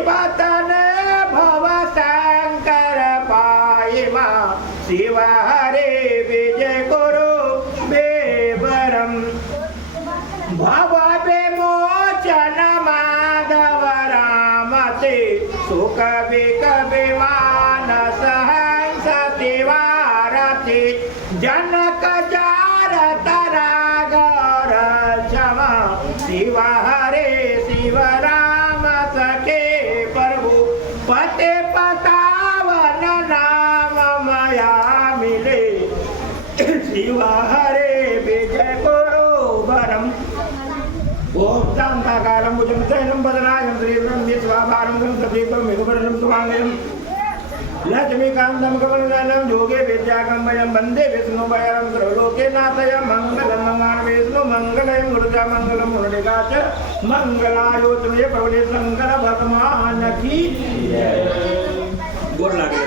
शिवतन भव शंकर पायिमा शिव हरे विजय गुरु बेबरम भव विमोचन माधव रामते सुख विक विमान सहंस तिवारति जनक जारत रागर क्षमा शिव हरे शिव राम सखे प्रभु पते पतावन नाम मया मिले शिव हरे विजय गुरु वरम ओम शांताकारं भुजगशयनं वदनायं श्रीवरं विश्वाधारं गणपतिं मेघवर्णं शुभांगं लक्ष्मीकान्तं कमलनयनं योगे विद्यागम्यं वन्दे विष्णुवरं सर्वलोके नाथयं मङ्गलं नमामि विष्णु मङ्गलं गुरुजा मङ्गलं मुरलिकाच मङ्गलायोतमे प्रभुले शंकर भगवान की जय। गोर लागे